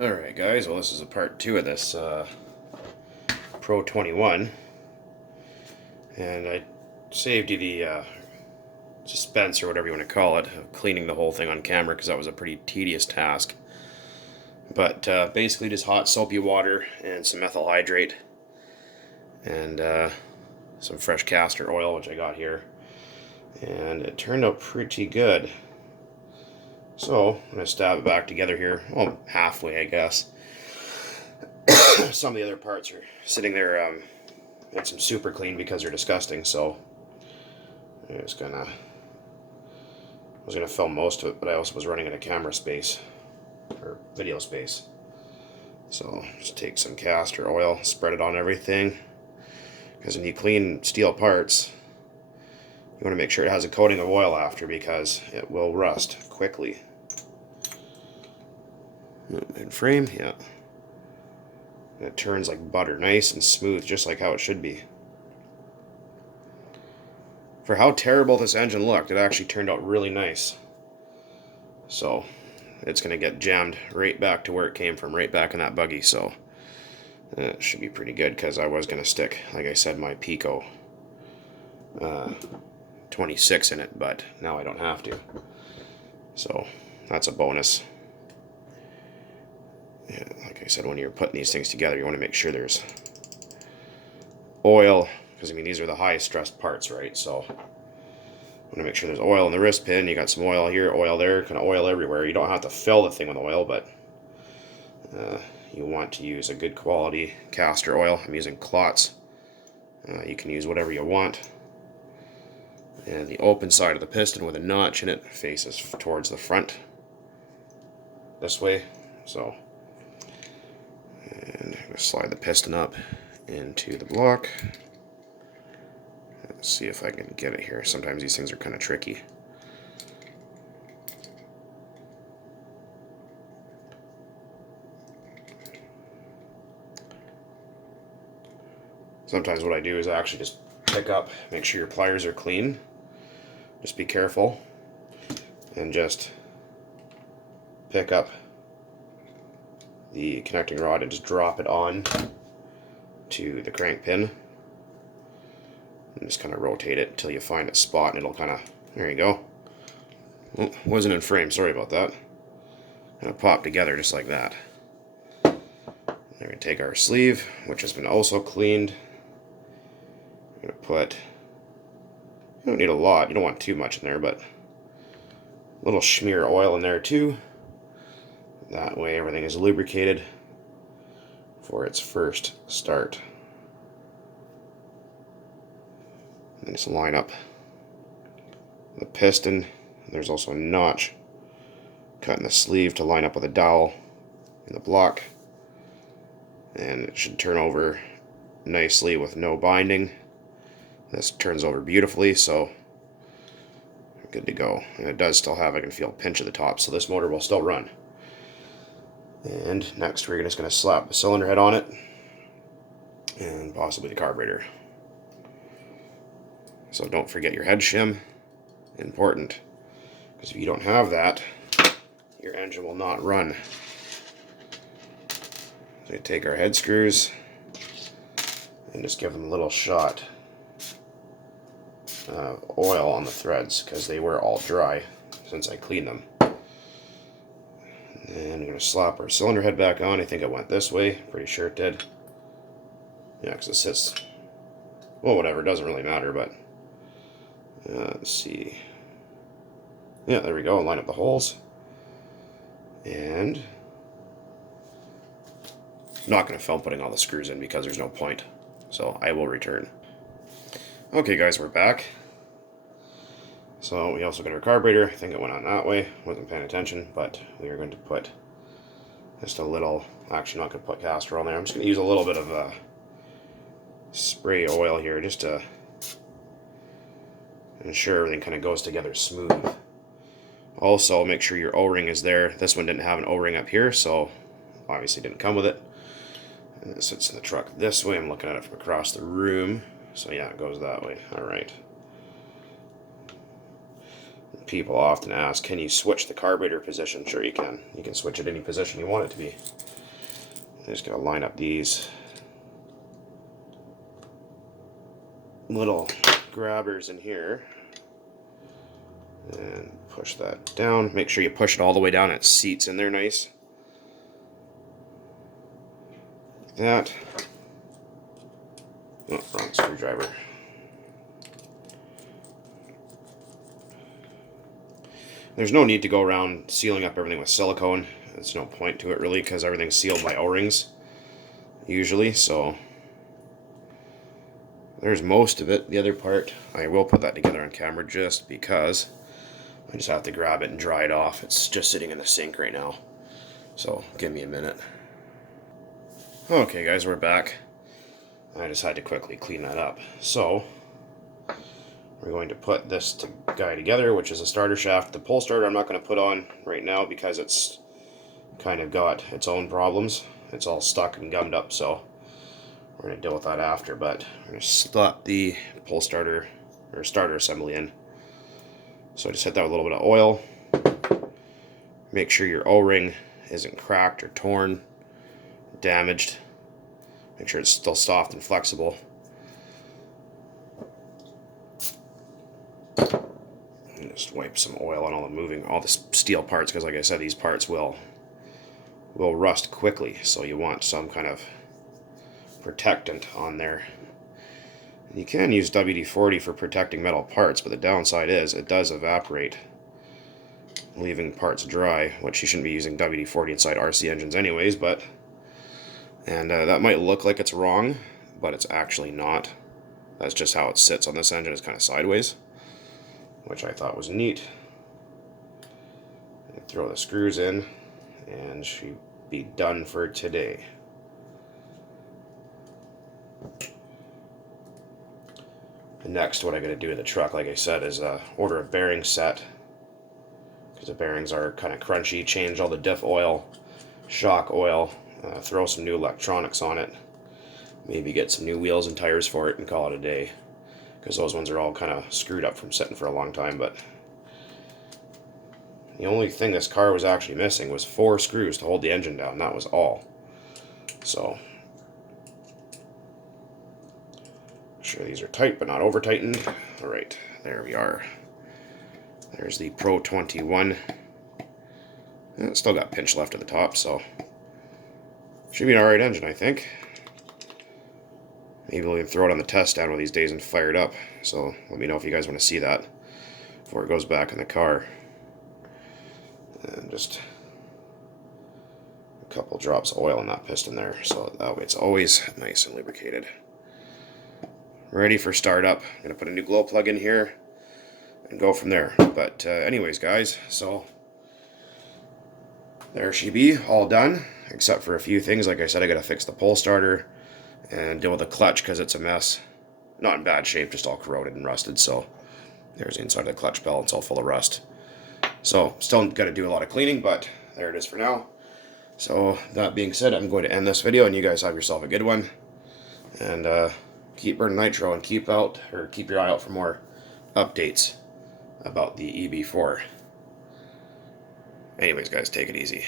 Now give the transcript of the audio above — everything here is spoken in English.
Alright guys, well this is a part 2 of this Pro 21, and I saved you the suspense or whatever you want to call it of cleaning the whole thing on camera because that was a pretty tedious task. But basically just hot soapy water and some methyl hydrate and some fresh castor oil, which I got here, and it turned out pretty good. So I'm going to stab it back together here, well, halfway I guess. Some of the other parts are sitting there in some super clean because they're disgusting, so I was gonna film most of it, but I also was running out of camera space or video space. So just take some castor oil, spread it on everything, because when you clean steel parts, you want to make sure it has a coating of oil after, because it will rust quickly. In frame, yeah. And it turns like butter, nice and smooth, just like how it should be. For how terrible this engine looked, it actually turned out really nice. So it's going to get jammed right back to where it came from, right back in that buggy. So it should be pretty good, because I was going to stick, like I said, my Pico 26 in it, but now I don't have to. So that's a bonus. Yeah, like I said, when you're putting these things together, you want to make sure there's oil, because I mean these are the high stressed parts, right? So you want to make sure there's oil in the wrist pin. You got some oil here, oil there, kind of oil everywhere. You don't have to fill the thing with oil, but you want to use a good quality castor oil. I'm using Klotz. You can use whatever you want. And the open side of the piston with a notch in it faces towards the front this way. So, and I'm going to slide the piston up into the block. Let's see if I can get it here. Sometimes these things are kind of tricky. Sometimes what I do is I actually just pick up, make sure your pliers are clean. Just be careful and just pick up the connecting rod and just drop it on to the crank pin and just kind of rotate it until you find its spot, and it'll kind of, there you go. Oh, wasn't in frame, sorry about that. Kind of pop together just like that. We're going to take our sleeve, which has been also cleaned. I'm going to put, you don't need a lot, you don't want too much in there, but a little smear oil in there too. That way everything is lubricated for its first start. And just line up the piston. There's also a notch cut in the sleeve to line up with a dowel in the block. And it should turn over nicely with no binding. This turns over beautifully, so good to go. And it does still have, I can feel a pinch at the top, so this motor will still run. And next we're just going to slap the cylinder head on it and possibly the carburetor. So don't forget your head shim, important, because if you don't have that, your engine will not run. So we take our head screws and just give them a little shot of oil on the threads, because they were all dry since I cleaned them. And I'm going to slap our cylinder head back on. I think it went this way. Pretty sure it did. Yeah, because it sits, well, whatever, it doesn't really matter, but let's see. Yeah, there we go. Line up the holes. And I'm not going to film putting all the screws in because there's no point. So I will return. Okay guys, we're back. So we also got our carburetor. I think it went on that way. Wasn't paying attention, but we are going to put just a little, actually not going to put castor on there. I'm just going to use a little bit of spray oil here just to ensure everything kind of goes together smooth. Also, make sure your O-ring is there. This one didn't have an O-ring up here, so obviously didn't come with it. And it sits in the truck this way. I'm looking at it from across the room. So yeah, it goes that way. Alright. People often ask, can you switch the carburetor position? Sure you can. You can switch it any position you want it to be. I'm just going to line up these little grabbers in here and push that down. Make sure you push it all the way down. It seats in there nice. Like that. Oh, wrong screwdriver. There's no need to go around sealing up everything with silicone. There's no point to it really, because everything's sealed by O-rings usually, so there's most of it. The other part, I will put that together on camera just because I just have to grab it and dry it off. It's just sitting in the sink right now, so give me a minute. Okay guys, we're back. I just had to quickly clean that up. So we're going to put this guy together, which is a starter shaft. The pull starter I'm not going to put on right now because it's kind of got its own problems. It's all stuck and gummed up, so we're going to deal with that after. But we're going to slap the pull starter or starter assembly in. So just hit that with a little bit of oil. Make sure your O-ring isn't cracked or torn, damaged. Make sure it's still soft and flexible. And just wipe some oil on all the steel parts, because like I said, these parts will rust quickly, so you want some kind of protectant on there. And you can use WD-40 for protecting metal parts, but the downside is it does evaporate, leaving parts dry, which you shouldn't be using WD-40 inside RC engines anyways, and that might look like it's wrong, but it's actually not. That's just how it sits on this engine. It's kind of sideways, which I thought was neat. And throw the screws in, and she'd be done for today. And next, what I got to do in the truck, like I said, is order a bearing set, because the bearings are kind of crunchy. Change all the diff oil, shock oil, throw some new electronics on it, maybe get some new wheels and tires for it and call it a day, because those ones are all kind of screwed up from sitting for a long time. But the only thing this car was actually missing was 4 screws to hold the engine down. That was all. So make sure these are tight but not over tightened. Alright, there we are. There's the Pro 21. It's still got pinch left at the top, so should be an alright engine, I think. Maybe we'll even throw it on the test stand one of these days and fire it up. So let me know if you guys want to see that before it goes back in the car. And just a couple drops of oil in that piston there, so that way it's always nice and lubricated. Ready for startup. I'm going to put a new glow plug in here and go from there. But anyways guys, so there she be, all done, except for a few things. Like I said, I got to fix the pull starter and deal with the clutch because it's a mess. Not in bad shape, just all corroded and rusted. So there's the inside of the clutch bell. It's all full of rust. So still got to do a lot of cleaning, but there it is for now. So that being said, I'm going to end this video, and you guys have yourself a good one. And keep burning nitro, and keep your eye out for more updates about the EB4. Anyways guys, take it easy.